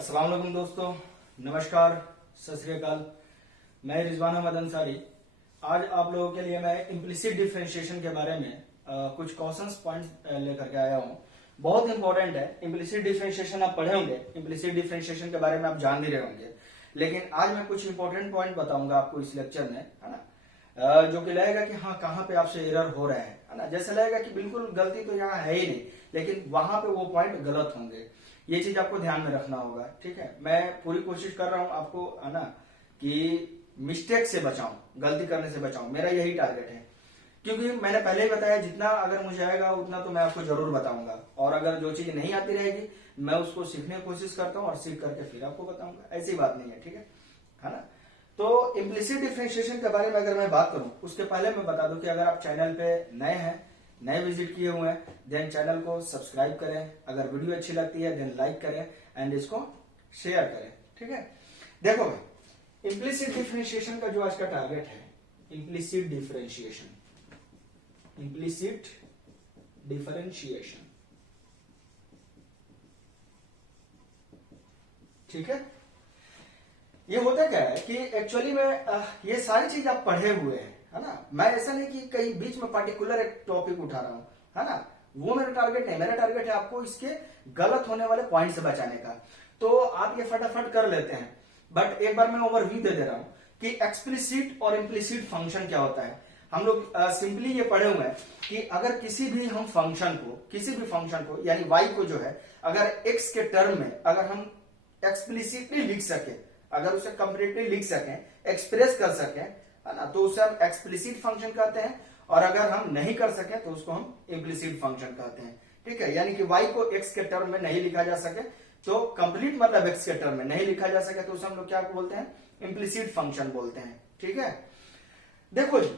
अस्सलाम वालेकुम दोस्तों, नमस्कार, सत श्री अकाल। मैं रिजवान अहमद अंसारी। आज आप लोगों के लिए मैं इम्प्लिसिट डिफरेंशिएशन के बारे में कुछ क्वेश्चंस पॉइंट्स लेकर के आया हूं। बहुत इंपॉर्टेंट है। इम्प्लिसिट डिफरेंशिएशन आप पढ़े होंगे, इम्प्लिसिट डिफरेंशिएशन के बारे में आप जान भी रहे होंगे, लेकिन आज मैं कुछ इंपॉर्टेंट पॉइंट बताऊंगा आपको इस लेक्चर में, है ना, जो कि लगेगा कि हाँ कहाँ पे आपसे एरर हो रहा है ना। जैसे लगेगा कि बिल्कुल गलती तो यहाँ है ही नहीं, लेकिन वहां पे वो पॉइंट गलत होंगे। ये चीज आपको ध्यान में रखना होगा, ठीक है। मैं पूरी कोशिश कर रहा हूं आपको, है ना, कि मिस्टेक से बचाऊं, गलती करने से बचाऊं। मेरा यही टारगेट है, क्योंकि मैंने पहले ही बताया जितना अगर मुझे आएगा उतना तो मैं आपको जरूर बताऊंगा, और अगर जो चीज नहीं आती रहेगी मैं उसको सीखने की कोशिश करता हूं और सीख करके फिर आपको बताऊंगा। ऐसी बात नहीं है, ठीक है ना। तो इम्प्लिसिट डिफरेंशिएशन के बारे में अगर मैं बात करूं, उसके पहले मैं बता दूं कि अगर आप चैनल पे नए हैं, नए विजिट किए हुए हैं, देन चैनल को सब्सक्राइब करें। अगर वीडियो अच्छी लगती है देन लाइक करें एंड इसको शेयर करें, ठीक है। देखो भाई, इम्प्लिसिट डिफरेंशिएशन का जो आज का टारगेट है, इम्प्लिसिट डिफरेंशिएशन, इम्प्लिसिट डिफरेंशिएशन, ठीक है। ये होता क्या है कि एक्चुअली में ये सारी चीज आप पढ़े हुए हैं, है ना। मैं ऐसा नहीं कि कहीं बीच में पार्टिकुलर एक टॉपिक उठा रहा हूं, है ना। वो मेरा टारगेट नहीं, मेरा टारगेट है आपको इसके गलत होने वाले पॉइंट से बचाने का। तो आप ये फटाफट कर लेते हैं, बट एक बार मैं ओवरव्यू दे रहा हूं कि एक्सप्लिसिट और इम्प्लिसिट फंक्शन क्या होता है। हम लोग सिंपली ये पढ़े हुए हैं कि अगर किसी भी हम फंक्शन को, किसी भी फंक्शन को यानी y को जो है, अगर x के टर्म में अगर हम एक्सप्लिसिटली लिख सके, अगर उसे कंप्लीटली लिख सकें, एक्सप्रेस कर सकें, है ना, तो उसे हम एक्सप्लिसिट फंक्शन कहते हैं। और अगर हम नहीं कर सके तो उसको हम इम्प्लिसिट फंक्शन कहते हैं, ठीक है। यानी कि y को x के टर्म में नहीं लिखा जा सके, तो कंप्लीट मतलब x के टर्म में नहीं लिखा जा सके तो उसे हम लोग क्या बोलते हैं, इम्प्लिसिट फंक्शन बोलते हैं, ठीक है। देखो जी,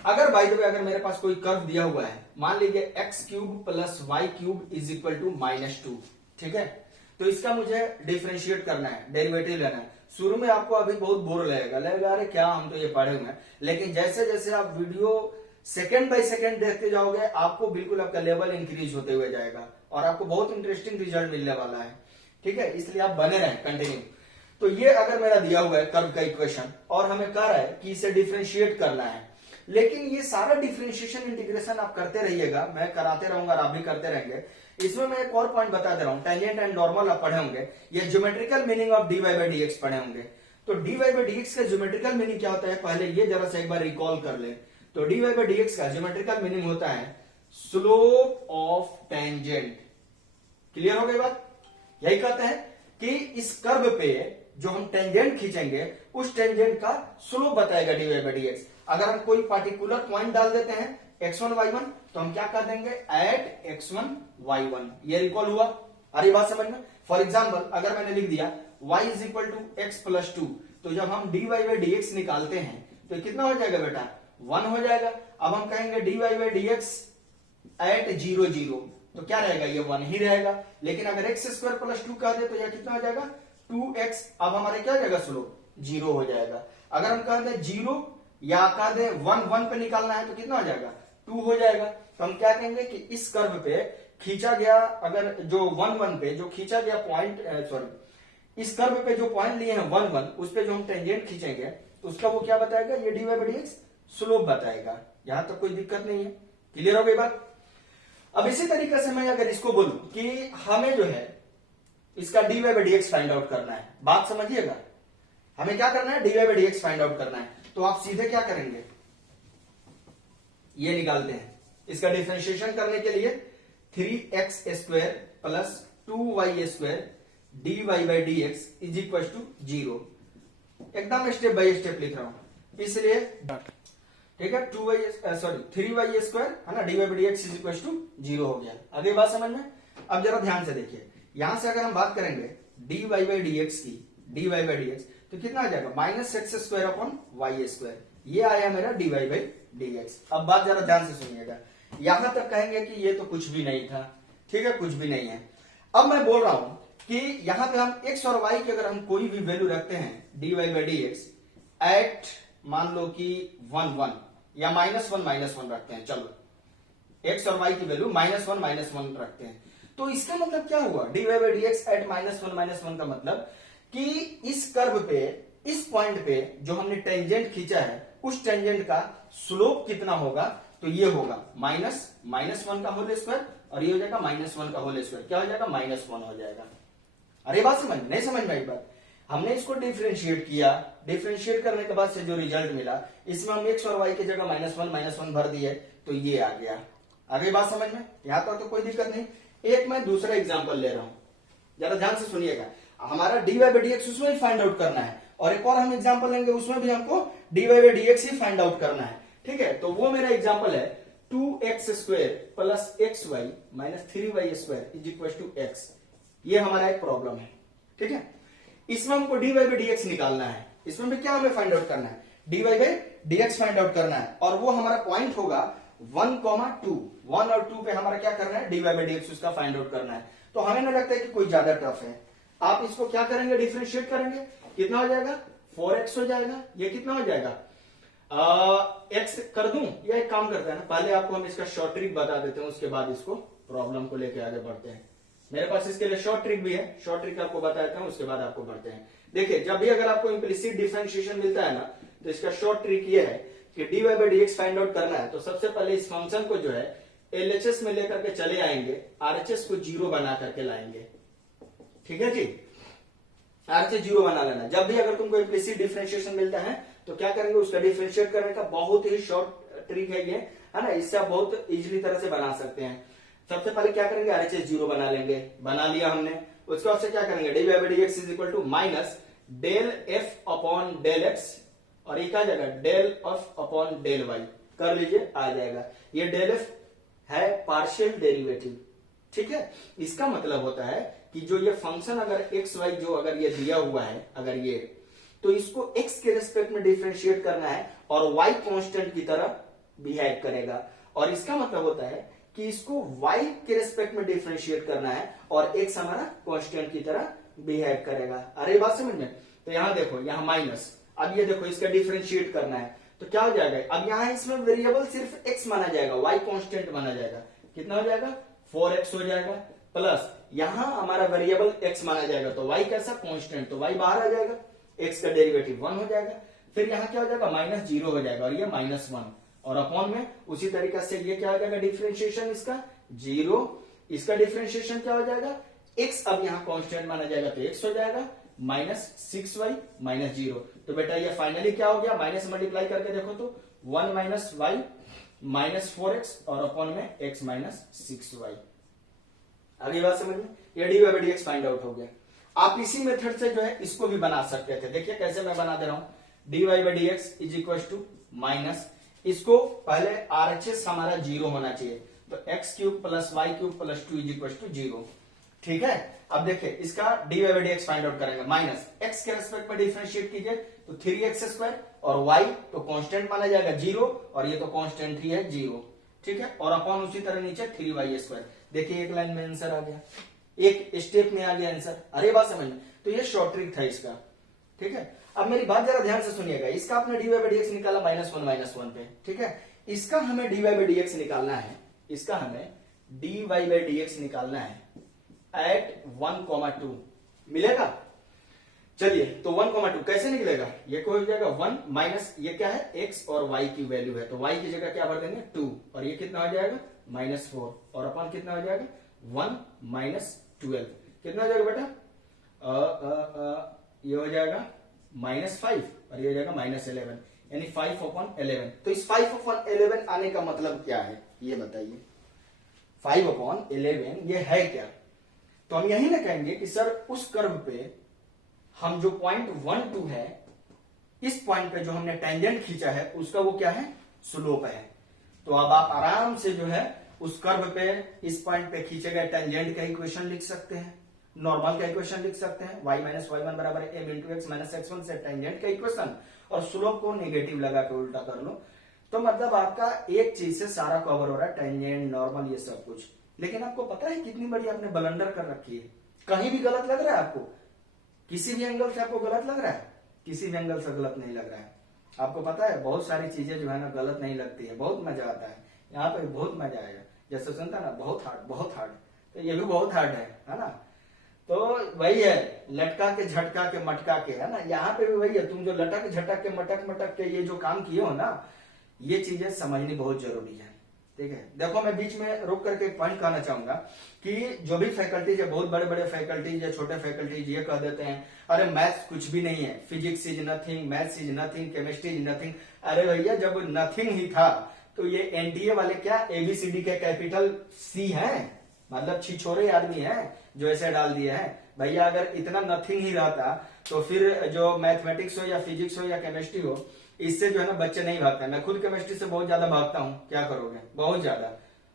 अगर बाय द वे अगर मेरे पास कोई कर्व दिया हुआ है, मान लीजिए x cube plus y cube is equal to -2, ठीक है। तो इसका मुझे डिफरेंशिएट करना है, डेरिवेटिव लेना है। शुरू में आपको अभी बहुत बोर लगेगा अरे क्या हम तो ये पढ़े हुए हैं, लेकिन जैसे जैसे आप वीडियो सेकंड बाय सेकंड देखते जाओगे आपको बिल्कुल आपका लेवल इंक्रीज होते हुए जाएगा और आपको बहुत इंटरेस्टिंग रिजल्ट मिलने वाला है, ठीक है। इसलिए आप बने रहें कंटिन्यू। तो ये अगर मेरा दिया हुआ है कर्व का इक्वेशन और हमें कह रहा है कि इसे डिफरेंशिएट करना है, लेकिन ये सारा डिफरेंशिएशन इंटीग्रेशन आप करते रहिएगा, मैं कराते रहूंगा और आप भी करते रहेंगे। इसमें मैं एक और पॉइंट बता दे रहा हूं, टेंजेंट एंड नॉर्मल आप पढ़े होंगे, ये geometrical meaning of dy by dx पढ़े होंगे। तो dy बाई dx का ज्योमेट्रिकल मीनिंग क्या होता है, पहले ये जरा सा एक बार रिकॉल कर ले। तो dy बाई dx का ज्योमेट्रिकल मीनिंग होता है स्लोप ऑफ टेंजेंट। क्लियर हो गई बात? यही कहते हैं कि इस कर्व पे जो हम टेंजेंट खींचेंगे उस टेंजेंट का स्लोप बताएगा dy बाई dx। अगर हम कोई पार्टिकुलर पॉइंट डाल देते हैं x1 y1 तो हम क्या कर देंगे, एट x1 y1। ये रिकॉल हुआ, अरे बात समझ में। फॉर एग्जाम्पल अगर मैंने लिख दिया y is equal to x plus 2, तो जब हम dy बाई dx निकालते हैं तो कितना हो जाएगा बेटा, 1 हो जाएगा। अब हम कहेंगे dy बाई dx एट 0 0, तो क्या रहेगा, ये 1 ही रहेगा। लेकिन अगर एक्स स्क्वायर प्लस 2 कह दे तो यह कितना हो जाएगा, 2x। अब हमारे क्या हो जाएगा, स्लोप 0 हो जाएगा। अगर हम कह दे 0 या कह दे 1 1 पे निकालना है तो कितना हो जाएगा, 2 हो जाएगा। तो हम क्या कहेंगे कि इस कर्व पे खींचा गया, अगर जो 1 1 पे जो खींचा गया पॉइंट, सॉरी इस कर्व पे जो पॉइंट लिए हैं 1 1, उस पे जो हम टेंजेंट खींचेंगे तो उसका वो क्या बताएगा, ये dy बाई dx स्लोप बताएगा। यहां तक कोई दिक्कत नहीं है, क्लियर हो गई बात। अब इसी तरीके से मैं अगर इसको बोलूं कि हमें जो है इसका dy by dx find out करना है, बात समझिएगा, हमें क्या करना है, dy by dx find out करना है। तो आप सीधे क्या करेंगे, ये निकालते हैं। इसका डिफरेंशिएशन करने के लिए 3x square plus 2y square dy by dx is equal to 0। एकदम स्टेप बाय स्टेप लिख रहा हूं, इसलिए ठीक है, 3y स्क्वायर है ना, dy by dx is equal to 0 हो गया। आगे बात समझ में। अब जरा ध्यान से देखिए, यहां से अगर हम बात करेंगे dy बाई dx की, dy बाई dx तो कितना आ जाएगा, minus x square upon y square. ये आया मेरा dy बाई dx। अब बात जरा ध्यान से सुनिएगा, यहां तक कहेंगे कि ये तो कुछ भी नहीं था, ठीक है, कुछ भी नहीं है। अब मैं बोल रहा हूं कि यहां पे हम x और y की अगर हम कोई भी वैल्यू रखते हैं dy बाई dx एट, मान लो कि 1 1 या -1 -1 रखते हैं, चलो x और y की वैल्यू -1 -1 रखते हैं, तो इसका मतलब क्या हुआ, dy by D x at -1 का मतलब कि इस कर्व पे, इस पॉइंट पे जो हमने टेंजेंट खींचा है, उस टेंजेंट का स्लोप कितना होगा, तो ये होगा -1 का होल स्क्वायर, और ये हो जाएगा -1 का होल स्क्वायर, क्या हो जाएगा, -1 हो जाएगा। अरे बात समझ नहीं समझ में एक बात, हमने इसको डिफरेंशिएट किया, डिफरेंशिएट करने के बाद से जो रिजल्ट मिला, इसमें हम x और y की जगह -1 भर दिए, तो ये आ गया। आ गई बात समझ में, यहां तो कोई दिक्कत नहीं। एक मैं दूसरा एग्जांपल ले रहा हूं, जरा ध्यान से सुनिएगा। हमारा dy बाई डी एक्स उसमें ही फाइंड आउट करना है, और एक और हम एग्जांपल लेंगे, उसमें भी हमको dy by D x he find out करना है। ठीक है, तो वो मेरा एग्जांपल है 2x² plus xy minus 3y² is equal to x। ये हमारा एक प्रॉब्लम है। ठीक है, इसमें हमको dy बाई डी एक्स निकालना है, इसमें भी क्या हमें फाइंड आउट करना है, dy बाई डी एक्स फाइंड आउट करना है, और वो हमारा पॉइंट होगा 1, 2, 1 और 2 पे हमारा क्या करना है, dy बाई डी एक्स उसका फाइंड आउट करना है। तो हमें ना लगता है कि कोई ज्यादा टफ है। आप इसको क्या करेंगे, डिफरेंशिएट करेंगे, कितना हो जाएगा, 4x हो जाएगा। ये कितना हो जाएगा, x कर दूं, या एक काम करते हैं ना, पहले आपको हम इसका शॉर्ट ट्रिक बता देते हैं, उसके बाद इसको प्रॉब्लम को लेके आगे बढ़ते हैं। मेरे पास इसके लिए शॉर्ट ट्रिक भी है, शॉर्ट ट्रिक आपको बता देता हूं, उसके बाद आपको बढ़ते हैं। देखिए, जब भी अगर आपको इम्प्लिसिट डिफरेंशिएशन मिलता है ना, तो इसका शॉर्ट ट्रिक ये है कि dy बाई डी एक्स फाइंड आउट करना है, तो सबसे पहले इस फंक्शन को जो है LHS में लेकर के चले आएंगे, RHS को 0 बना करके लाएंगे। ठीक है जी, RHS 0 बना लेना। जब भी अगर तुमको इम्प्लिसिट डिफरेंशिएशन मिलता है, तो क्या करेंगे, उसका डिफरेंशिएट करने का बहुत ही शॉर्ट ट्रिक है ये, है ना, इससे आप बहुत इजीली तरह से बना सकते हैं। सबसे पहले क्या करेंगे, RHS 0 बना लेंगे, बना लिया हमने। उसके बाद से क्या करेंगे, dy by D x is equal to minus del f upon del x, और ये क्या आ जाएगा, del f upon del y कर लीजिए, आ जाएगा। ये डेल एफ है पार्शियल डेरिवेटिव। ठीक है, इसका मतलब होता है कि जो ये फंक्शन अगर एक्स वाई जो अगर ये दिया हुआ है, अगर ये, तो इसको एक्स के रेस्पेक्ट में डिफरेंशिएट करना है, और वाई कांस्टेंट की तरह बिहेव करेगा। और इसका मतलब होता है कि इसको y के रेस्पेक्ट में डिफरेंशिएट करना है, और x हमारा कांस्टेंट की तरह बिहेव करेगा। अरे बात समझ में, तो यहां देखो, यहां माइनस, अब ये देखो इसका डिफरेंशिएट करना है, तो क्या हो जाएगा, अब यहां इसमें वेरिएबल सिर्फ x माना जाएगा, y कांस्टेंट माना जाएगा। कितना हो जाएगा, 4x हो जाएगा, प्लस यहां हमारा वेरिएबल x माना जाएगा, तो y कैसा, कांस्टेंट, तो y बाहर आ जाएगा, x का डेरिवेटिव 1 हो जाएगा। फिर यहां क्या हो जाएगा, -0 हो जाएगा, और ये -1, और अपॉन में उसी तरीका से ये क्या हो जाएगा, डिफरेंशिएशन इसका 0, इसका डिफरेंशिएशन क्या हो जाएगा, x अब यहां कांस्टेंट माना जाएगा, तो x हो जाएगा -6y -0। तो बेटा ये फाइनली क्या हो गया, माइनस मल्टीप्लाई करके देखो तो 1 - y -4x, और अपॉन में x -6y। अगली बात समझ में, ये dy बाई डी एक्स फाइंड आउट हो गया। आप इसी मेथड से जो है इसको भी बना सकते थे। देखिए कैसे मैं बना दे रहा हूं, dy by D x is equal to minus, इसको पहले RHS हमारा 0 होना चाहिए, तो x³ plus y³ plus 2 is equal to 0। ठीक है, अब देखिए इसका dy बाई डी एक्स फाइंड आउट करेंगे, माइनस x के रेस्पेक्ट में डिफरेंशिएट कीजिए, तो 3x², और y तो कांस्टेंट माना जाएगा 0, और ये तो कांस्टेंट ही है 0। ठीक है, और अपॉन उसी तरह नीचे 3y²। देखिए एक लाइन में आंसर आ गया, एक स्टेप में आ गया आंसर। अरे बात समझ में, तो ये शॉर्ट ट्रिक था इसका। ठीक है, अब मेरी बात जरा ध्यान से सुनिएगा, इसका आपने dy बाई डी एक्स निकाला -1 पे। ठीक है, इसका हमें dy बाई डी एक्स निकालना है, इसका हमें dy बाई डी एक्स निकालना है एट 1, 2 मिलेगा। चलिए, तो 1, 2 कैसे निकलेगा, ये को हो जाएगा 1 माइनस, ये क्या है, x और y की वैल्यू है, तो y की जगह क्या भर देंगे 2, और ये कितना हो जाएगा -4, और अपन कितना हो जाएगा 1 -12, कितना हो जाएगा बेटा, ये हो जाएगा -5, और ये हो जाएगा -11, यानी 5/11। तो इस 5/11 आने का मतलब क्या है, ये बताइए, 5/11 ये है क्या। तो हम यही ना कहेंगे कि सर उस कर्व पे हम जो पॉइंट 1, 2 है, इस पॉइंट पे जो हमने टेंजेंट खींचा है, उसका वो क्या है, स्लोप है। तो अब आप आराम से जो है उस कर्व पे, इस पॉइंट पे खींचे गए टेंजेंट का इक्वेशन लिख सकते हैं, नॉर्मल का इक्वेशन लिख सकते हैं, y - y1 बराबर m × x - x1 से टेंजेंट का इक्वेशन, और स्लोप को नेगेटिव लगा के उल्टा कर लो। तो मतलब आपका एक चीज से सारा कवर हो रहा है, टेंजेंट, नॉर्मल, ये सब कुछ। लेकिन आपको पता है कितनी बड़ी आपने ब्लंडर कर रखी है, कहीं भी गलत लग रहा है आपको, किसी भी एंगल से आपको गलत लग रहा है, किसी भी एंगल से गलत नहीं लग रहा है। आपको पता है बहुत सारी चीजें जो है ना गलत नहीं लगती है, बहुत मजा आता है, यहाँ पे बहुत मजा आएगा। जैसे सुनता ना, बहुत हार्ड, बहुत हार्ड, तो ये भी बहुत हार्ड है ना। तो वही है, लटका के झटका के मटका के, है ना, यहाँ पे भी वही है, तुम जो लटक झटक के मटक मटक के ये जो काम किए हो ना, ये चीजें समझनी बहुत जरूरी है। ठीक है, देखो मैं बीच में रोक करके एक पॉइंट कहना चाहूंगा कि जो भी फैकल्टीज है, बहुत बड़े बड़े फैकल्टीज या छोटे फैकल्टीज ये कह देते हैं अरे मैथ्स कुछ भी नहीं है, physics is nothing, maths is nothing, chemistry is nothing. अरे भैया जब नथिंग ही था तो ये एनडीए वाले क्या एबीसीडी के कैपिटल सी है, मतलब छिछोरे आदमी है जो ऐसे डाल दिए हैं। भैया अगर इतना नथिंग ही रहता तो फिर जो मैथमेटिक्स हो या फिजिक्स हो या केमिस्ट्री हो, इससे जो है ना बच्चे नहीं भागते। मैं खुद केमिस्ट्री से बहुत ज्यादा भागता हूँ, क्या करोगे, बहुत ज्यादा।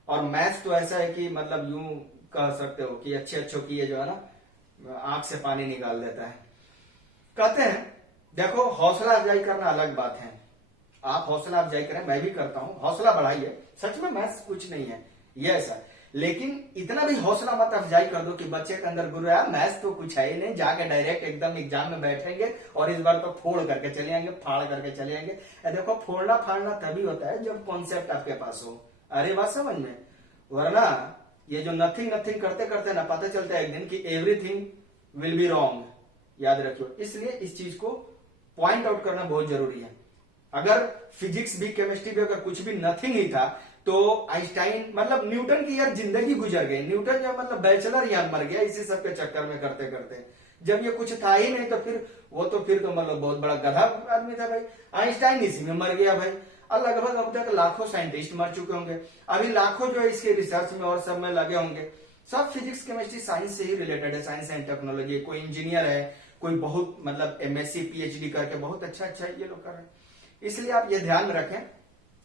और मैथ्स तो ऐसा है कि मतलब यूं कह सकते हो कि अच्छे अच्छों की ये जो है ना आंख से पानी निकाल देता है। कहते हैं देखो हौसला अफजाई करना अलग बात है, आप हौसला अफजाई करें, मैं भी करता हूं, हौसला बढ़ाइए, सच में मैथ्स कुछ नहीं है ये ऐसा, लेकिन इतना भी हौसला मत अफजाई कर दो कि बच्चे के अंदर गुरु यार मैथ्स तो कुछ है ही नहीं, जाके डायरेक्ट एकदम एग्जाम में बैठेंगे और इस बार तो फोड़ करके चले आएंगे, फाड़ करके चले आएंगे। देखो फोड़ना फाड़ना तभी होता है जब कॉन्सेप्ट आपके पास हो, अरे बात समझ में, वरना ये जो नथिंग नथिंग करते करते ना पता चलता है एक दिन कि एवरीथिंग विल बी रॉन्ग, याद रखियो। इसलिए इस चीज को पॉइंट आउट करना बहुत जरूरी है। अगर फिजिक्स भी केमिस्ट्री भी अगर कुछ भी नथिंग ही था तो आइंस्टाइन मतलब न्यूटन की यार जिंदगी गुजर गई, न्यूटन या मतलब बैचलर यार मर गया इसी सब के चक्कर में करते करते, जब ये कुछ था ही नहीं तो फिर वो तो फिर तो मतलब बहुत बड़ा गधा आदमी था भाई। आइंस्टाइन इसी में मर गया भाई, और लगभग अब तक लाखों साइंटिस्ट मर चुके होंगे, अभी लाखों जो है इसके रिसर्च में और सब में लगे होंगे, सब फिजिक्स केमिस्ट्री साइंस से ही रिलेटेड है, साइंस एंड टेक्नोलॉजी। कोई इंजीनियर है, कोई बहुत मतलब एमएससी पीएचडी करके बहुत अच्छा अच्छा ये लोग कर रहे हैं। इसलिए आप ये ध्यान में रखें,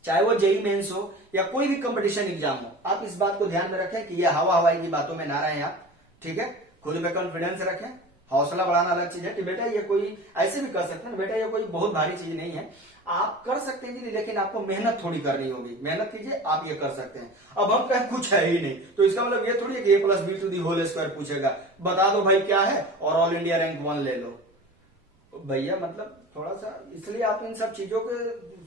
चाहे वो जेई मेंस हो या कोई भी कंपटीशन एग्जाम हो, आप इस बात को ध्यान में रखें कि ये हवा हवाई की बातों में ना रहें आप। ठीक है, खुद पे कॉन्फिडेंस रखें, हौसला बढ़ाना अलग चीज है कि बेटा ये कोई ऐसे भी कर सकते हैं, बेटा ये कोई बहुत भारी चीज नहीं है, आप कर सकते हैं, लेकिन आपको मेहनत थोड़ी करनी होगी, मेहनत कीजिए, आप ये कर सकते हैं। अब हम कहें कुछ है ही नहीं तो इसका मतलब ये थोड़ी है कि a+b² पूछेगा, बता दो भाई क्या है और ऑल इंडिया रैंक 1 ले लो। भैया मतलब थोड़ा सा, इसलिए आप इन सब चीजों के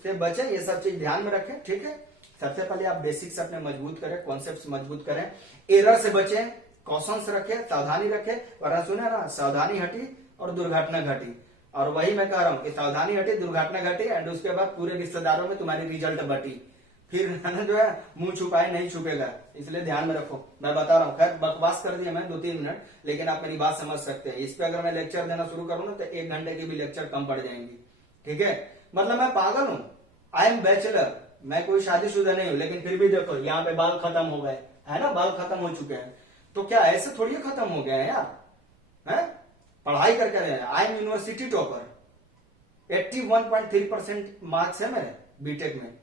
से बचें, ये सब चीज ध्यान में रखें। ठीक है, सबसे पहले आप बेसिक्स अपने मजबूत करें, कॉन्सेप्ट्स मजबूत करें, एरर से बचें, कॉशंस रखें, सावधानी रखें, वरना सुने ना सावधानी हटी और दुर्घटना घटी, और वही मैं कह रहा हूं कि सावधानी हटी दुर्घटना घटी एंड उसके बाद पूरे रिश्तेदारों में तुम्हारी रिजल्ट बटी, फिर जो है मुंह छुपाए नहीं छुपेगा, इसलिए ध्यान में रखो। मैं बता रहा हूँ, खैर बकवास कर दिया मैं 2-3 मिनट, लेकिन आप मेरी बात समझ सकते हैं। इस पे अगर मैं लेक्चर देना शुरू करूँ ना तो 1 घंटे की भी लेक्चर कम पड़ जाएंगी। ठीक है, मतलब मैं पागल हूँ, आई एम बैचलर, मैं कोई शादीशुदा नहीं हूँ, लेकिन फिर भी देखो यहाँ पे बाल खत्म हो गए है ना, बाल खत्म हो चुके हैं, तो क्या ऐसे थोड़ी खत्म हो गया है यार, है पढ़ाई करके रहे। I am university topper, 81.3% marks है मेरे बीटेक में।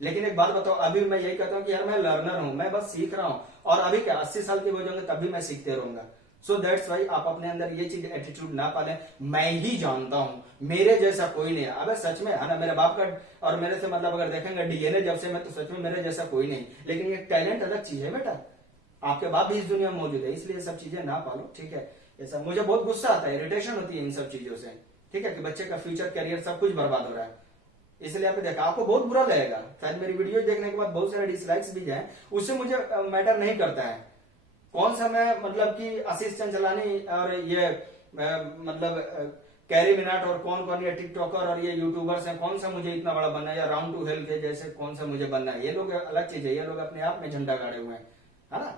लेकिन एक बात बताओ, अभी मैं यही कहता हूं कि यार मैं लर्नर हूं, मैं बस सीख रहा हूं, और अभी क्या 80 साल के हो जाऊंगे तब भी मैं सीखते रहूंगा। सो दैट्स वाई आप अपने अंदर ये चीज एटीट्यूड ना पालें, मैं ही जानता हूं, मेरे जैसा कोई नहीं है। अबे सच में है ना, मेरे बाप का और मेरे से मतलब अगर देखेंगे डीएनए जब से मैं, तो सच में मेरे जैसा कोई नहीं, लेकिन ये टैलेंट अलग चीज है बेटा, आपके बाप भी इस दुनिया में मौजूद है, इसलिए सब चीजें ना पालो। ठीक है, ये सब मुझे बहुत गुस्सा आता है, इरिटेशन होती है इन सब चीजों से। ठीक है, कि बच्चे का फ्यूचर करियर सब कुछ बर्बाद हो रहा है, इसलिए आपने देखा, आपको बहुत बुरा लगेगा शायद मेरी वीडियो देखने के बाद, बहुत सारे डिसलाइक्स भी हैं, उससे मुझे मैटर नहीं करता है कौन सा मैं मतलब कि आशीष चंचलानी और ये मतलब कैरी मिनाट और कौन कौन ये टिकटॉकर और ये यूट्यूबर्स हैं, कौन सा मुझे इतना बड़ा बनना है, या राउंड टू हेल के जैसे कौन सा मुझे बनना है, ये लोग अलग चीज है, ये लोग अपने आप में झंडा गाड़े हुए हैं, है ना,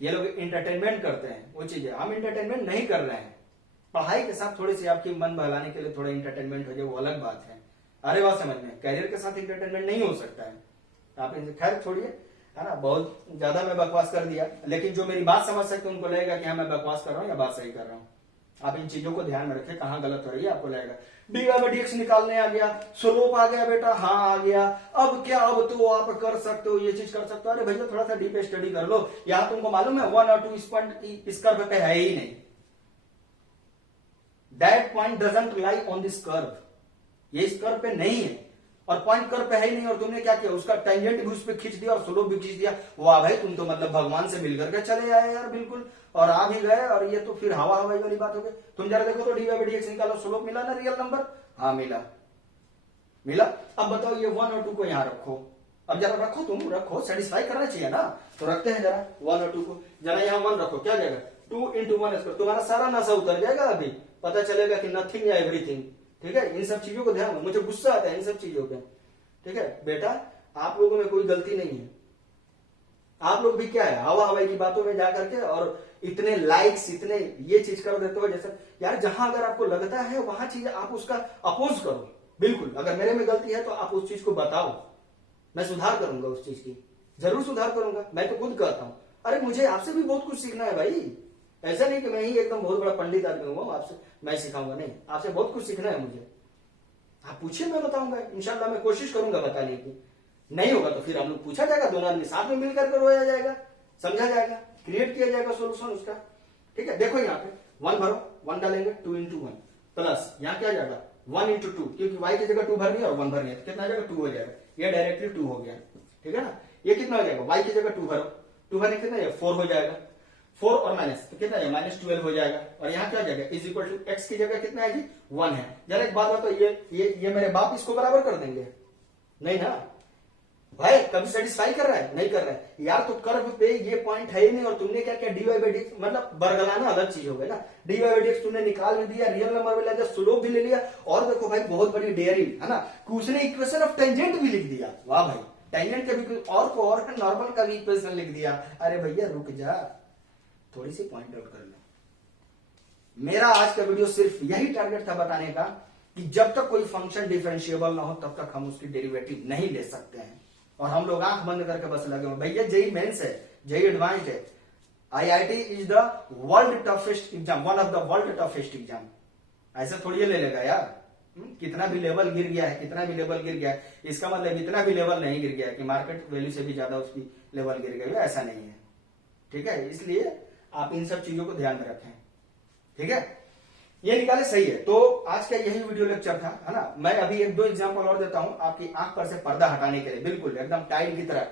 ये लोग इंटरटेनमेंट करते हैं, वो चीज है, हम इंटरटेनमेंट नहीं कर रहे हैं। पढ़ाई के साथ थोड़ी सी आपकी मन बहलाने के लिए थोड़ा इंटरटेनमेंट हो जाए, वो अलग बात है। अरे बात समझ में, कैरियर के साथ इंटरटेनमेंट नहीं हो सकता है, आप इनसे खैर छोड़िए, है ना, बहुत ज्यादा मैं बकवास कर दिया, लेकिन जो मेरी बात समझ सकते उनको लगेगा कि हाँ मैं बकवास कर रहा हूँ या बात सही कर रहा हूँ। आप इन चीजों को ध्यान में रखें, कहाँ गलत हो रही है आपको लगेगा। डी/dx निकालने आ गया, स्लोप आ गया बेटा, हाँ आ गया, अब क्या, अब तो आप कर सकते हो, ये चीज कर सकते हो। अरे भैया थोड़ा सा डीप स्टडी कर लो, यहाँ तुमको मालूम है 1 और 2 इस पॉइंट इस कर्व पे है ही नहीं, that point doesn't lie on this curve, ये इस कर्व पे नहीं है, और पॉइंट कर्व पे है ही नहीं, और तुमने क्या किया, उसका टेंजेंट भी उस पे खींच दिया और स्लोप भी खींच दिया। वाह भाई, तुम तो मतलब भगवान से मिलकर के चले आए यार, बिल्कुल, और आ भी गए, और ये तो फिर हवा हवाई वाली बात हो गई। तुम जरा देखो तो डी/dx निकालो, स्लोप मिला ना रियल नंबर, हाँ मिला। अब बताओ ये 1 और 2 को यहां रखो, अब जरा रखो, तुम रखो, सेटिस्फाई करना चाहिए ना, तो रखते हैं जरा 1 और 2 को। जरा यहाँ 1 रखो, क्या जाएगा 2 into 1 स्क्वायर, तुम्हारा सारा नशा उतर जाएगा, अभी पता चलेगा कि नथिंग या एवरीथिंग। ठीक है, इन सब चीजों को ध्यान दो, मुझे गुस्सा आता है इन सब चीजों पे। ठीक है बेटा, आप लोगों में कोई गलती नहीं है, आप लोग भी क्या है हवा हवाई की बातों में जाकर के और इतने लाइक्स, इतने ये चीज कर देते हो। जैसे यार, जहां अगर आपको लगता है वहां चीज आप उसका अपोज करो। बिल्कुल, अगर मेरे में गलती है तो आप उस चीज को बताओ, मैं सुधार करूंगा उस चीज की, जरूर सुधार करूंगा। मैं तो खुद कहता हूं, अरे मुझे आपसे भी बहुत कुछ सीखना है भाई। ऐसा नहीं कि मैं ही एकदम बहुत बड़ा पंडित आदमी हूं, आपसे मैं सिखाऊंगा, नहीं, आपसे बहुत कुछ सीखना है मुझे। आप पूछिए, मैं बताऊंगा, इंशाल्लाह मैं कोशिश करूंगा बताने की। नहीं होगा तो फिर हम लोग पूछा जाएगा, दोनों आदमी साथ में मिलकर के रोया जाएगा, समझा जाएगा, क्रिएट किया जाएगा सोल्यूशन उसका। ठीक है, देखो यहाँ पे 1 भरो, 1 डालेंगे 2 into 1 प्लस यहाँ क्या जाएगा 1 into 2, क्योंकि y की जगह 2 भरनी है और 1 भरनी है, कितना आ जाएगा 2 हो जाएगा, ये डायरेक्टली 2 हो गया। ठीक है ना, ये कितना हो जाएगा, y की जगह 2 भरो, 2 भरने कितना है 4 हो जाएगा, 4 और माइनस तो कितना है -12 हो जाएगा। और यहाँ क्या जाएगा इज इक्वल टू x की जगह कितना है जी 1 है। जरा एक बात बताओ, ये मेरे बाप इसको बराबर कर देंगे? नहीं ना भाई, कभी सेटिस्फाई कर रहा है? नहीं कर रहा है यार। तो कर्व पे ये पॉइंट है ही नहीं, और तुमने क्या किया dy by dx, मतलब बरगलाना अलग चीज हो गया ना। dy by dx तुमने निकाल भी दिया, रियल नंबर भी ले लिया, स्लोप भी ले लिया, और देखो भाई बहुत बड़ी डेयरिंग है ना कि उसने इक्वेशन ऑफ टेंजेंट भी लिख दिया। वाह भाई, टेंजेंट का भी और को और नॉर्मल का भी इक्वेशन लिख दिया। अरे भैया रुक जा, थोड़ी सी पॉइंट आउट कर ले। मेरा आज का वीडियो सिर्फ यही टारगेट था बताने का कि जब तक कोई फंक्शन डिफरेंशिएबल ना हो तब तक हम उसकी डेरिवेटिव नहीं ले सकते हैं। और हम लोग आंख बंद करके बस लगे हुए भैया जेई मेंस है, जेई एडवांस है, IIT is the world toughest exam, one of the world toughest exam. ऐसा थोड़ी ले लेगा यार। कितना भी लेवल गिर गया है, कितना भी लेवल गिर गया है, इसका मतलब इतना भी लेवल नहीं गिर गया है कि मार्केट वैल्यू से भी ज्यादा उसकी लेवल गिर गई है, ऐसा नहीं है। ठीक है, इसलिए आप इन सब चीजों को ध्यान में रखें। ठीक है, ये निकाले सही है। तो आज का यही वीडियो लेक्चर था, है ना। मैं अभी 1-2 एग्जांपल और देता हूं आपकी आंख पर से पर्दा हटाने के लिए, बिल्कुल एकदम टाइट की तरह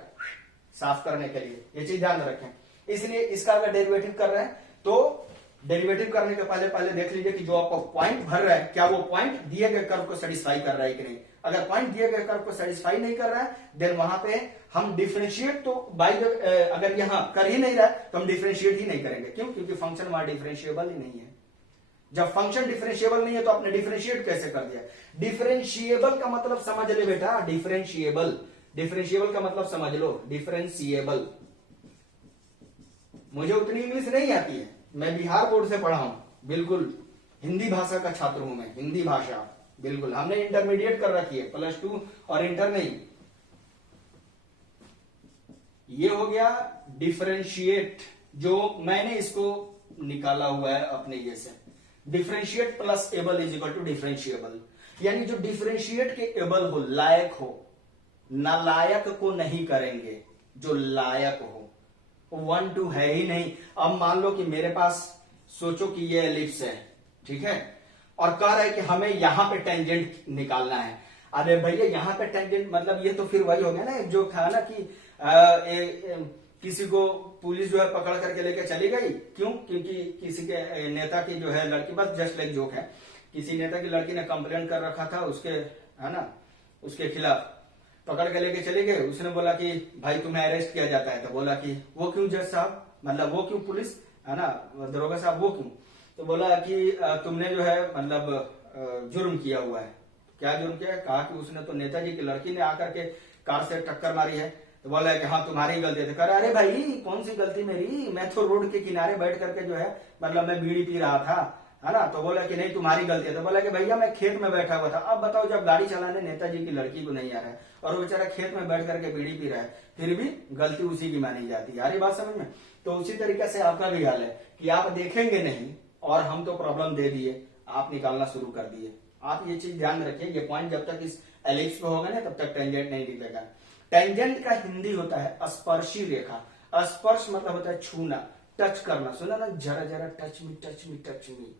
साफ करने के लिए। ये चीज ध्यान में रखें। इसलिए इसका अगर डेरिवेटिव कर रहे हैं तो डेरिवेटिव करने के पहले देख लीजिए कि जो आपको पॉइंट भर रहा है क्या वो पॉइंट दिए गए कर्व को सेटिस्फाई कर रहा है कि नहीं। अगर पॉइंट दिए गए कर्व को सेटिस्फाई नहीं कर रहा है देन वहां पे हम डिफरेंशिएट तो बाय अगर यहां कर ही नहीं रहा है तो हम डिफरेंशिएट ही नहीं करेंगे। क्यों? क्योंकि फंक्शन वहां डिफरेंशिएबल ही नहीं है। जब फंक्शन डिफरेंशिएबल नहीं है तो आपने डिफरेंशिएट कैसे कर दिया? डिफरेंशिएबल का मतलब समझ ले बेटा, डिफरेंशिएबल, डिफरेंशिएबल का मतलब समझ लो, डिफरेंशिएबल। मुझे उतनी इंग्लिश नहीं आती है, मैं बिहार बोर्ड से पढ़ा हूं, बिल्कुल हिंदी भाषा का छात्र हूं मैं, हिंदी भाषा बिल्कुल। हमने इंटरमीडिएट कर रखी है, +2 और इंटर नहीं। ये हो गया डिफरेंशिएट, जो मैंने इसको निकाला हुआ है अपने ये से। Differentiate plus able is equal to differentiable, यानी जो डिफरेंशिएट के एबल हो, लायक हो, नालायक को नहीं करेंगे, जो लायक हो। 1 2 है ही नहीं। अब मान लो कि मेरे पास, सोचो कि ये एलिप्स है, ठीक है, और कह रहा है कि हमें यहां पे टेंजेंट निकालना है। अरे भैया यहां पे टेंजेंट मतलब ये तो फिर वही हो गया ना, जो था ना कि किसी को पुलिस जो है पकड़ करके लेके चली गई। क्यों? क्योंकि किसी के नेता की जो है लड़की, बस जस्ट लाइक जोक है, किसी नेता की लड़की ने कंप्लेंट कर रखा था उसके, है ना, उसके खिलाफ, पकड़ के लेके चले गए। उसने बोला कि भाई तुम्हें अरेस्ट किया जाता है। तो बोला कि वो क्यों जज साहब, मतलब वो क्यों पुलिस, है ना, दरोगा साहब वो क्यों? तो बोला कि तुमने जो है मतलब जुर्म किया हुआ है। क्या जुर्म किया है? कहा कि उसने तो नेताजी की लड़की ने आकर के कार से टक्कर मारी है। तो बोला कि हाँ तुम्हारी गलती है। तो कह रहा अरे भाई कौन सी गलती मेरी, मैं तो रोड के किनारे बैठ करके जो है मतलब मैं बीड़ी पी रहा था, है ना। तो बोला कि नहीं तुम्हारी गलती है। तो बोला कि भैया मैं खेत में बैठा हुआ था। अब बताओ जब गाड़ी चलाने नेताजी की लड़की को नहीं आ रहा है और वो बेचारा खेत में बैठ करके बीड़ी पी रहा है, फिर भी गलती उसी की मानी जाती है। यार बात समझ में? तो उसी तरीके से आपका भी हाल है कि आप देखेंगे नहीं और हम तो प्रॉब्लम दे दिए, आप निकालना शुरू कर दिए। आप ये चीज ध्यान में रखिए, ये पॉइंट जब तक इस एलिप्स पे होगा ना तब तक टेंजेंट नहीं दिखेगा। टेंजेंट का हिंदी होता है स्पर्शी रेखा। स्पर्श मतलब होता है छूना, टच करना। सुना ना, जरा जरा touch me touch me touch me.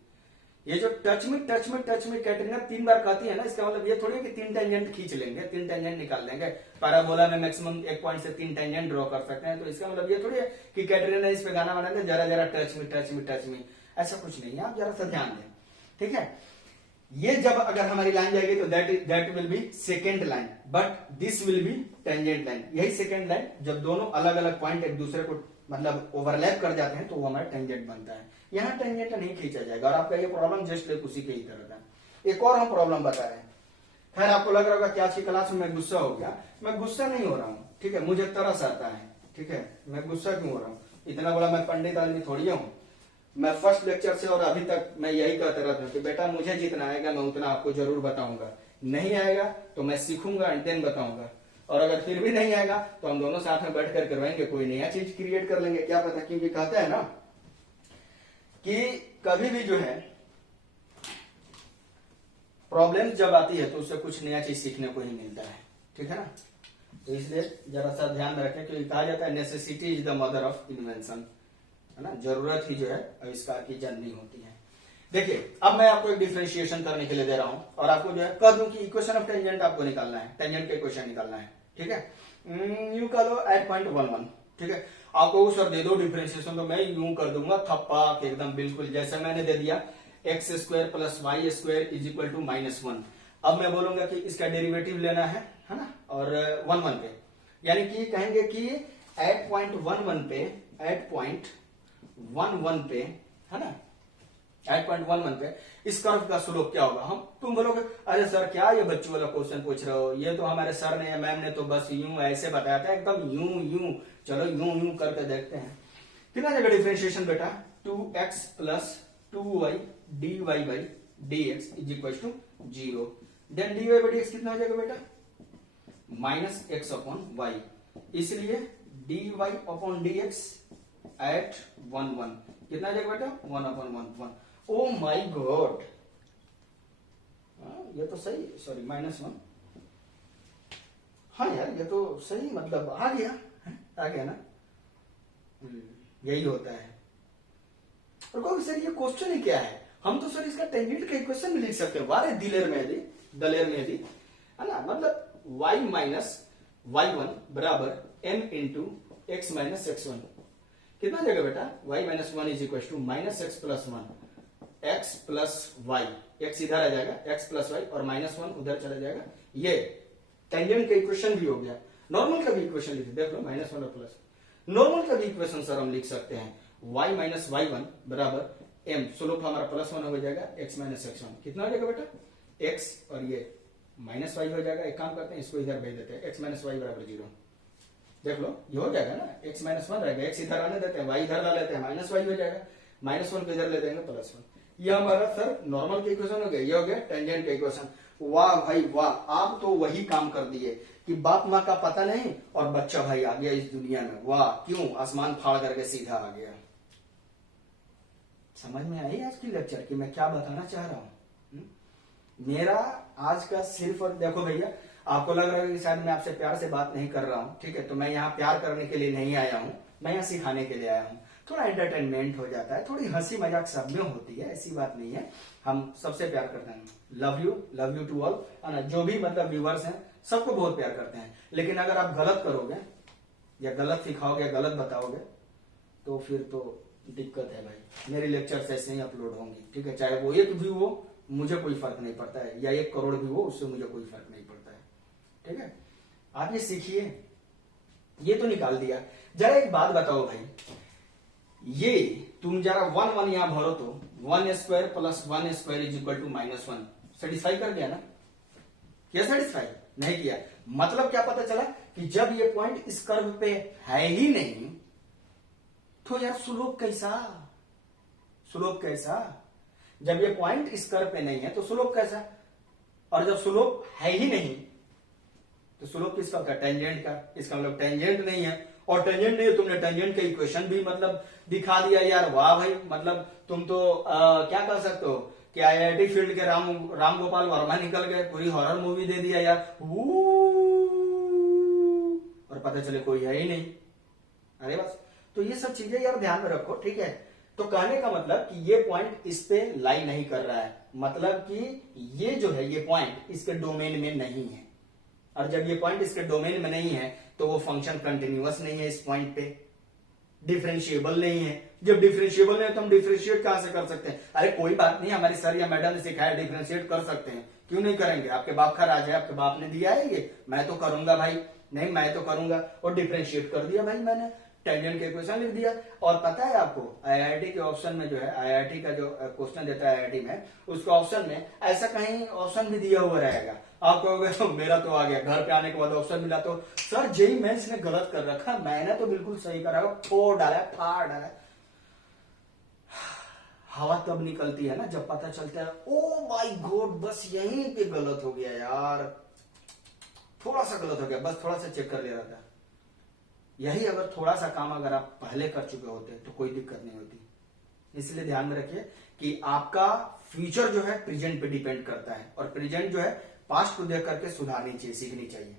ये जो touch me touch me touch me Katrina 3 बार कहती है ना, इसका मतलब ये थोड़ी है कि 3 टेंजेंट खींच लेंगे, 3 टेंजेंट निकाल लेंगे। पैराबोला में मैक्सिमम 1 पॉइंट से 3 टेंजेंट ड्रॉ कर सकते हैं। तो इसका मतलब ये थोड़ी है कि कैटरीना इस पे गाना बनाते जरा जरा touch me touch me touch me, ऐसा कुछ नहीं है। आप जरा सा ध्यान दें, ठीक है। ये जब अगर हमारी लाइन जाएगी तो that will be second line, but this will be tangent line. यही सेकेंड लाइन जब दोनों अलग अलग पॉइंट एक दूसरे को मतलब ओवरलैप कर जाते हैं तो वो हमारा टेंजेंट बनता है। यहाँ टेंजेंट नहीं खींचा जाएगा और आपका ये प्रॉब्लम जस्ट लाइक उसी के ही तरह था। एक और हम प्रॉब्लम बता रहे हैं। खैर आपको लग रहा होगा कि आज की क्लास में मैं गुस्सा हो गया। मैं गुस्सा नहीं हो रहा हूँ, ठीक है, मुझे तरस आता है, ठीक है। मैं गुस्सा क्यों हो रहा हूँ? इतना बड़ा मैं पंडित आदमी थोड़ी हूँ। मैं फर्स्ट लेक्चर से और अभी तक मैं यही कहता रहता हूँ कि बेटा मुझे जितना आएगा मैं उतना आपको जरूर बताऊंगा, नहीं आएगा तो मैं सीखूंगा एंड देन बताऊंगा, और अगर फिर भी नहीं आएगा तो हम दोनों साथ में बैठ कर करवाएंगे, कोई नया चीज क्रिएट कर लेंगे, क्या पता। क्योंकि कहते हैं ना कि कभी भी जो है प्रॉब्लम जब आती है तो उससे कुछ नया चीज सीखने को ही मिलता है, ठीक है ना। तो इसलिए जरा सा ध्यान रखें कि कहा जाता है necessity is the mother of invention, है ना। जरूरत ही जो है आविष्कार की जननी होती है। देखिए अब मैं आपको एक डिफरेंशिएशन करने के लिए दे रहा हूं और आपको जो है कह दूं कि इक्वेशन ऑफ टेंजेंट आपको निकालना है, टेंजेंट का इक्वेशन निकालना है, ठीक है। यू कर लो 8.11, ठीक है। आपको सर दे दो डिफरेंशिएशन तो मैं यूं कर दूंगा थप्पा एकदम बिल्कुल जैसे मैंने दे दिया x square plus y square is equal to -1। अब मैं बोलूंगा कि इसका डेरिवेटिव लेना है ना, और 1 पे यानी कि कहेंगे कि 8.11 पे 8.11 पे, है ना, 8.11 पे इस कर्व का स्लोप क्या होगा। हम तुम बोलोगे अरे सर क्या ये बच्चों वाला क्वेश्चन पूछ रहे हो, ये तो हमारे सर ने या मैम ने तो बस यूं ऐसे बताया था, एकदम यूं। चलो यूं करके देखते हैं। कितना जगह डिफरेंशिएशन बेटा 2x plus 2y dy by dx is equal to 0। Then dy by dx कितना हो जाएगा बेटा -x अपॉन y, इसलिए dy अपॉन dx एट 1 कितना आ जाएगा बेटा 1/1। ओ माई गॉड, ये तो सही, सॉरी -1। हाँ यार ये तो सही मतलब आ गया ना। यही होता है। और कहो सर ये क्वेश्चन ही क्या है, हम तो सर इसका टेंजेंट का इक्वेशन भी लिख सकते हैं, वारे दिलेर में भी, है ना। मतलब y माइनस y1 बराबर m into x minus x1 कितना जगह बेटा y minus 1 is equal to -x plus 1 x plus y, x इधर आ जाएगा x प्लस y और -1 उधर चला जाएगा। ये टेंजेंट का इक्वेशन भी हो गया। नॉर्मल का भी इक्वेशन लिख देख लो -1 और प्लस। नॉर्मल का भी इक्वेशन सर हम लिख सकते हैं y माइनस y1 बराबर m, स्लोप हमारा +1 हो जाएगा x माइनस x1 कितना हो जाएगा बेटा x और ये माइनस y हो जाएगा। एक काम करते हैं इसको इधर भेज देते हैं x माइनस y बराबर 0। देख लो ये हो जाएगा ना, x माइनस 1 रहेगा, x इधर आने देते हैं, y इधर ला लेते हैं, -y हो जाएगा, -1 को इधर ले देंगे +1। ये हमारा सर नॉर्मल का इक्वेशन हो गया, ये हो गया टेंजेंट का इक्वेशन। वाह भाई वाह, आप तो वही काम कर दिए कि बाप माँ का पता नहीं और बच्चा भाई आ गया इस दुनिया में। वाह, क्यों आसमान फाड़ करके सीधा आ गया। समझ में आई आज की लेक्चर की मैं क्या बताना चाह रहा हूं। मेरा आज का सिर्फ और देखो भैया, आपको लग रहा है कि शायद मैं आपसे प्यार से बात नहीं कर रहा हूं, ठीक है, तो मैं यहाँ प्यार करने के लिए नहीं आया हूं, मैं यहाँ सिखाने के लिए आया हूं। थोड़ा एंटरटेनमेंट हो जाता है, थोड़ी हंसी मजाक सब में होती है, ऐसी बात नहीं है। हम सबसे प्यार करते हैं, लव यू टू ऑल, जो भी मतलब व्यूवर्स हैं सबको बहुत प्यार करते हैं। लेकिन अगर आप गलत करोगे या गलत सिखाओगे, गलत बताओगे तो फिर तो दिक्कत है भाई। मेरी लेक्चर्स ऐसे ही अपलोड होंगी, ठीक है, चाहे वो 1 व्यू हो मुझे कोई फर्क नहीं पड़ता है, या 1 करोड़ व्यू हो उससे मुझे कोई फर्क नहीं पड़ता है, ठीक है। आप ये सीखिए, ये तो निकाल दिया। जरा एक बात बताओ भाई, ये तुम जरा 1 यहां भरो तो 1 square plus 1 square is equal to -1 satisfy कर गया ना? क्या सेटिस्फाई नहीं किया? मतलब क्या पता चला कि जब ये पॉइंट इस कर्व पे है ही नहीं तो यार स्लोप कैसा? जब ये पॉइंट इस कर्व पे नहीं है तो स्लोप कैसा? और जब स्लोप है ही नहीं तो स्लोप किसका होगा? टेंजेंट का। इसका मतलब टेंजेंट नहीं है, और टेंजेंट नहीं है, तुमने टेंजेंट का इक्वेशन भी मतलब दिखा दिया यार। वाह भाई, मतलब तुम तो क्या कर सकते हो कि IIT फील्ड के राम गोपाल वर्मा निकल गए, पूरी हॉरर मूवी दे दिया यार, और पता चले कोई है ही नहीं। अरे बस, तो ये सब चीजें यार ध्यान में रखो, ठीक है। तो कहने का मतलब कि ये पॉइंट इस पे लाई नहीं कर रहा है, मतलब कि ये जो है ये पॉइंट इसके डोमेन में नहीं है, और जब ये पॉइंट इसके डोमेन में नहीं है तो वो फंक्शन कंटिन्यूअस नहीं है, इस पॉइंट पे डिफरेंशिएबल नहीं है, जब डिफरेंशिएबल नहीं है तो हम डिफरेंशिएट कहां से कर सकते हैं? अरे कोई बात नहीं, हमारी सर या मैडम ने सिखाया डिफरेंशिएट कर सकते हैं, क्यों नहीं करेंगे? आपके बाप का राज है, आपके बाप ने दिया है ये, मैं तो करूंगा भाई, नहीं मैं तो करूंगा, और डिफरेंशिएट कर दिया भाई मैंने, टेंजेंट के इक्वेशन लिख दिया। और पता है आपको आईआईटी के ऑप्शन में जो है, आईआईटी का जो क्वेश्चन देता है आईआईटी में, उसके ऑप्शन में ऐसा कहीं ऑप्शन भी दिया हुआ रहेगा, आप कहोगे तो मेरा तो आ गया, घर पे आने के बाद ऑप्शन मिला तो सर जेई मेंस ने गलत कर रखा, मैंने तो बिल्कुल सही करा, फोड़ डाला, फाड़ डाला। हवा तब निकलती है ना जब पता चलता है ओ माय गॉड, बस यहीं पे गलत हो गया यार, थोड़ा सा गलत हो गया, बस थोड़ा सा चेक कर ले रहा था। यही अगर थोड़ा सा काम अगर आप पहले कर चुके होते तो कोई दिक्कत नहीं होती। इसलिए ध्यान में रखिए कि आपका फ्यूचर जो है प्रेजेंट पे डिपेंड करता है, और प्रेजेंट जो है पास्ट को देख करके सुधारनी चाहिए, सीखनी चाहिए।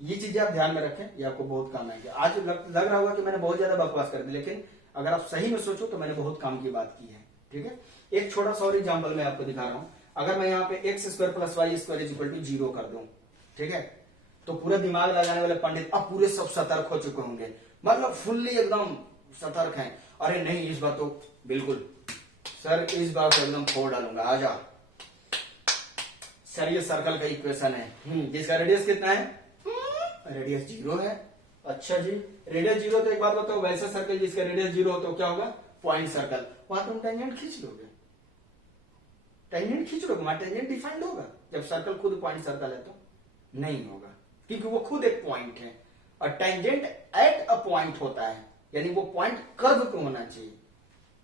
ये चीजें आप ध्यान में रखें, ये आपको बहुत काम आएंगे। आज लग रहा होगा कि मैंने बहुत ज्यादा बकवास कर दी, लेकिन अगर आप सही में सोचो तो मैंने बहुत काम की बात की है। ठीक है, एक छोटा सा और एग्जाम्पल मैं आपको दिखा रहा हूं। अगर मैं यहाँ पे x square plus y square is equal to 0 कर दूं, ठीक है, तो पूरा दिमाग लगाने वाले पंडित अब पूरे सब सतर्क हो चुके होंगे, मतलब फुल्ली एकदम सतर्क हैं। अरे नहीं, इस बार तो बिल्कुल सर, इस बार तो एकदम फोड़ डालूंगा, आजा सर, ये सर्कल का इक्वेशन है जिसका रेडियस कितना है, रेडियस 0 है। अच्छा जी, रेडियस 0, तो एक बात बताओ, वैसा सर्कल जिसका रेडियस 0 हो तो क्या होगा, पॉइंट सर्कल, वहां तुम टेंजेंट खींच लोगे, टेंजेंट खींच लोगे, वहां टेंजेंट डिफाइंड होगा। जब सर्कल खुद पॉइंट सर्कल है तो नहीं होगा, क्योंकि वो खुद एक पॉइंट है, और टेंजेंट एट अ पॉइंट होता है, यानी वो पॉइंट कर्व पे होना चाहिए।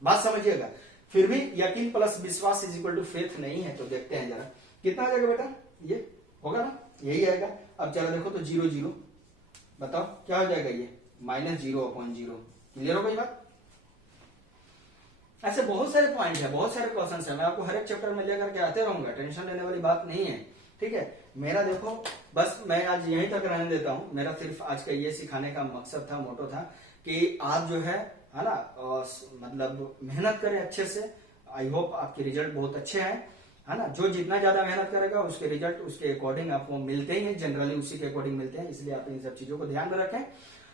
बात समझिएगा। फिर भी यकीन प्लस विश्वास इज इक्वल टू फेथ नहीं है, तो देखते हैं जरा कितना आ जाएगा बेटा, ये होगा ना, यही आएगा। अब चलो देखो तो 0 0, बताओ क्या हो जाएगा, ये -0/0। क्लियर हो गई बात? ऐसे बहुत सारे पॉइंट है, बहुत सारे क्वेश्चन है, मैं आपको हर एक चैप्टर में लेकर के आते रहूंगा, टेंशन लेने वाली बात नहीं है। ठीक है, मेरा देखो बस मैं आज यहीं तक रहने देता हूं। मेरा सिर्फ आज का ये सिखाने का मकसद था, मोटो था कि आप जो है ना, मतलब मेहनत करें अच्छे से। आई होप आपके रिजल्ट बहुत अच्छे हैं, है ना। जो जितना ज्यादा मेहनत करेगा उसके रिजल्ट उसके अकॉर्डिंग आपको मिलते ही हैं, जनरली उसी के अकॉर्डिंग मिलते हैं। इसलिए आप इन सब चीजों को ध्यान में रखें।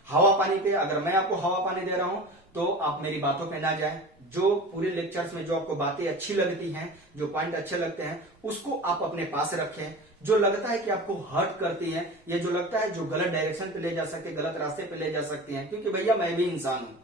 हवा पानी पे, अगर मैं आपको हवा पानी दे रहा हूं तो आप मेरी बातों पे ना जाएं। जो पूरे लेक्चर्स में जो आपको बातें अच्छी लगती हैं, जो पॉइंट अच्छे लगते हैं, उसको आप अपने पास रखें। जो लगता है कि आपको हर्ट करती है, या जो लगता है जो गलत डायरेक्शन पे ले जा सकते, गलत रास्ते पे ले जा सकती हैं, क्योंकि भैया मैं भी इंसान हूं,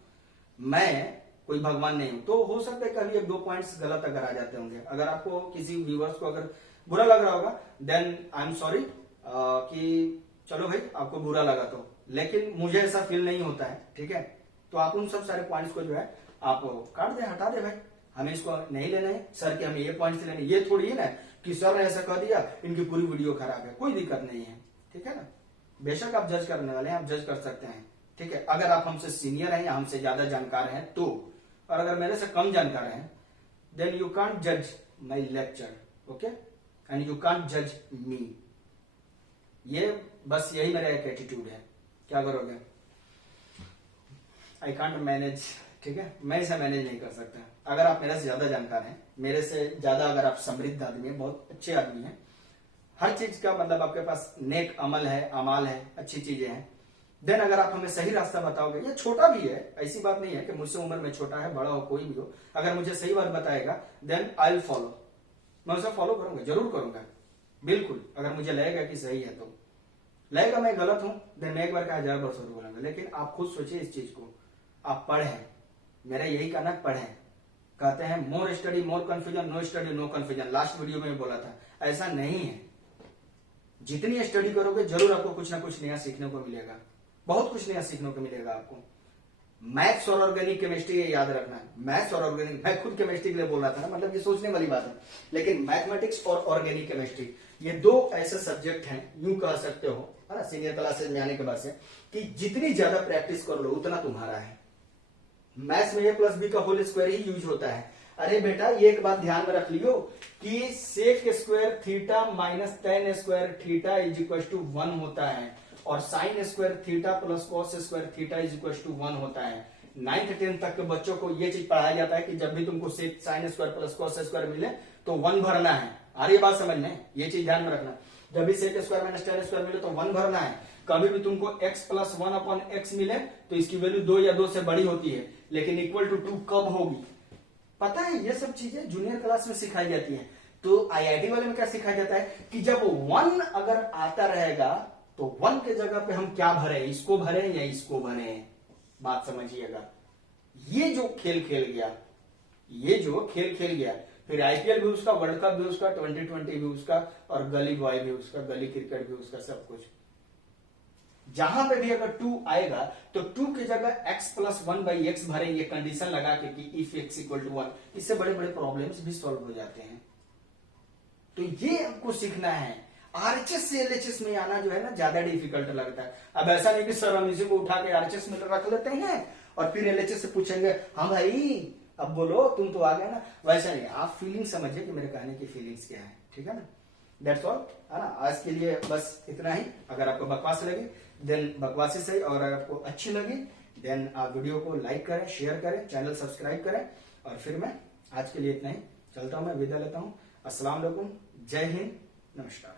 मैं कोई भगवान नहीं हूं, तो हो सकता है कभी 1-2 पॉइंट्स गलत अगर आ जाते होंगे। अगर आपको किसी व्यूअर्स को अगर बुरा लग रहा होगा, देन आई एम सॉरी, कि चलो भाई आपको बुरा लगा तो, लेकिन मुझे ऐसा फील नहीं होता है। ठीक है, तो आप उन सब सारे पॉइंट्स को जो है आप काट दे, हटा दे भाई, हमें इसको नहीं लेना है। सर के हमें ये पॉइंट्स लेने, ये थोड़ी है ना कि सर ने ऐसा कह दिया इनकी पूरी वीडियो खराब है, कोई दिक्कत नहीं है। ठीक है ना, बेशक आप जज करने वाले हैं, आप जज कर सकते हैं। ठीक है, अगर आप हमसे सीनियर हैं या हमसे ज्यादा जानकार हैं तो, और अगर मेरे से कम जानकार हैं, देन यू कांट जज my lecture, okay, and you can't जज मी। ये बस यही मेरा एक एटीट्यूड है। क्या करोगे, आई कांट मैनेज। ठीक है, मैं इसे मैनेज नहीं कर सकता। अगर आप मेरे से ज्यादा जानकार हैं, मेरे से ज्यादा अगर आप समृद्ध आदमी हैं, बहुत अच्छे आदमी हैं, हर चीज का मतलब आपके पास नेक अमल है, अमाल है, अच्छी चीजें हैं, देन अगर आप हमें सही रास्ता बताओगे, ये छोटा भी है, ऐसी बात नहीं है कि मुझसे उम्र में छोटा है, बड़ा हो, कोई भी हो, अगर मुझे सही बात बताएगा देन आई विल फॉलो, मैं उसे फॉलो करूंगा, जरूर करूंगा, बिल्कुल। अगर मुझे लगेगा कि सही है तो, लगेगा मैं गलत हूं, देन मैं एक बार का 1000 बार जरूर बोलूंगा। लेकिन आप खुद सोचिए इस चीज को, आप पढ़ें, मेरा यही कहना है, पढ़ें। कहते हैं more study more confusion, no study no confusion, last video में बोला था, ऐसा नहीं है। जितनी स्टडी करोगे जरूर आपको कुछ ना कुछ नया सीखने को मिलेगा, बहुत कुछ नया सीखने को मिलेगा आपको। मैथ्स और ऑर्गेनिक केमिस्ट्री, ये याद रखना है, मैथ्स और ऑर्गेनिक, मैं खुद केमिस्ट्री के लिए बोल रहा था ना, मतलब ये सोचने वाली बात है, लेकिन मैथमेटिक्स और ऑर्गेनिक केमिस्ट्री ये 2 ऐसे सब्जेक्ट हैं, यूं कह सकते हो, है ना, सीनियर क्लासेस में आने के बाद से, कि जितनी ज्यादा प्रैक्टिस कर लो उतना तुम्हारा है। मैथ्स में a+b का होल स्क्वायर ही यूज होता है। अरे बेटा ये एक बात ध्यान में रख लियो कि sec square theta minus tan square theta is equal to 1 होता है, और sine square theta plus cos square theta is equal to 1 होता है। 9th 10th तक के बच्चों को ये चीज पढ़ाया जाता है कि जब भी तुमको sec sine square plus cos square मिले तो 1 भरना है। आ रही बात समझ में, ये चीज ध्यान में रखना। जब भी sec square minus tan square मिले तो 1 भरना है। कभी भी तुमको x + 1/x मिले तो इसकी वैल्यू 2 या 2 से बड़ी होती है, लेकिन इक्वल टू 2 कब होगी? पता है, ये सब चीजें जूनियर क्लास में सिखाई जाती हैं। तो आईआईटी वाले में क्या सिखाया जाता है कि जब 1 अगर आता रहेगा तो 1 के जगह पे हम क्या भरे, इसको भरे या इसको भरे। बात समझिएगा, ये जो खेल खेल गया, ये जो खेल खेल गया, फिर आईपीएल भी उसका, वर्ल्ड कप भी उसका, 2020 भी उसका, और गली बॉय भी उसका, गली क्रिकेट भी उसका, सब कुछ। जहां पे भी अगर 2 आएगा तो 2 की जगह x प्लस 1/x भरे, ये कंडीशन लगा के कि इफ x इक्वल टू 1, इससे बड़े बड़े प्रॉब्लम्स भी सॉल्व हो जाते हैं। तो ये आपको सीखना है। आरएचएस से एलएचएस में आना जो है ना ज्यादा डिफिकल्ट लगता है। अब ऐसा नहीं कि सर हम इसी को उठा के आरएचएस में रख लेते हैं और फिर एलएचएस से पूछेंगे हाँ भाई अब बोलो तुम तो आ गए ना, वैसा नहीं। आप फीलिंग समझिए कि मेरे कहने की फीलिंग्स क्या है, ठीक है ना। दैट्स ऑल, है ना। आज के लिए बस इतना ही। अगर आपको बकवास लगे देन बकवासी सही, और अगर आपको अच्छी लगी देन आप वीडियो को लाइक करें, शेयर करें, चैनल सब्सक्राइब करें। और फिर मैं आज के लिए इतना ही, चलता हूं, मैं विदा लेता हूं। अस्सलाम वालेकुम, जय हिंद, नमस्कार।